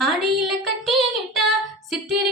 அடியில கட்டிக்கிட்டா சித்திரை